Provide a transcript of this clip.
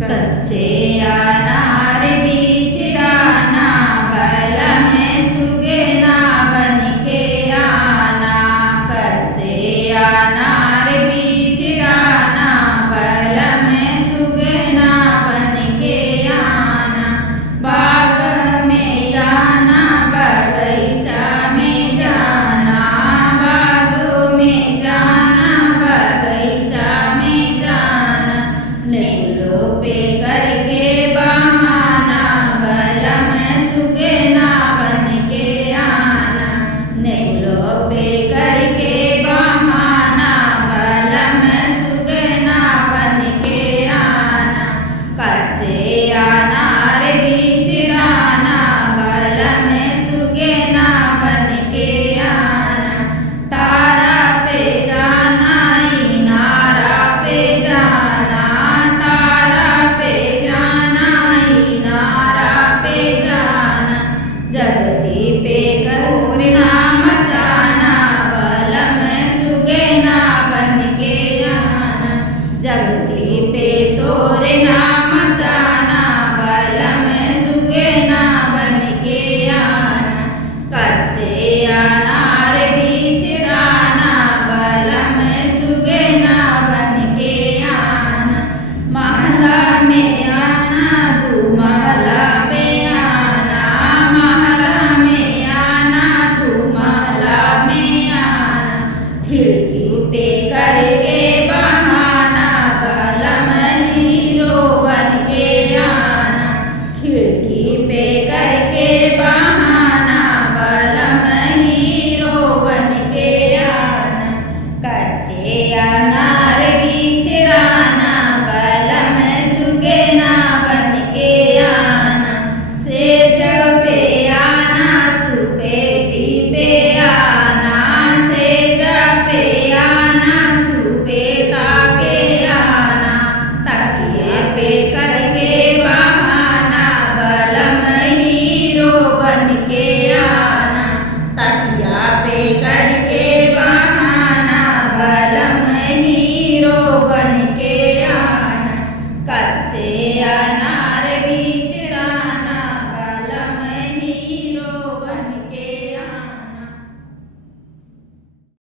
कच्चे अनार बीच दाना, बल में सुगना बन के आना। कच्चे अनार बीच दाना, बल में सुगना बन के आना। बाग में जाना, बगीचा में जाना, बाग में जाना, बगीचा में जाना। नेवलों पे करके बहाना, बल में सुगना बन के आना। नेवलों पे करके बहाना, बल में सुगना बन के आना। कच्चे अनार बीच दाना, बल में सुगना बन के आना। तारा पे जाना, इनारा पे जाना, तारा पे जाना, इनारा पे जाना। जगती पे करुणा मचाना, बल में सुगना बन के आना। जगती पे शोर ना मचाना, बल में सुगना बन के आना। कच्चे अनार बीच दाना, बल में सुगना बन के आना। महला में आना, तू महला में आना, महला में आना, तू महला में आना। खिड़की पे करके बहाना, बल में हीरो बन के आना। खिड़की पे करके बहाना, बल में हीरो बन के आना। कच्चे अनार बीच दाना, बल में सुगना बन के आना। सेज पे आना, सुपेटी पे आना, सेज पे आना, सुपेटा पे आना। तकिए पे करके बहाना, बल में हीरो बन के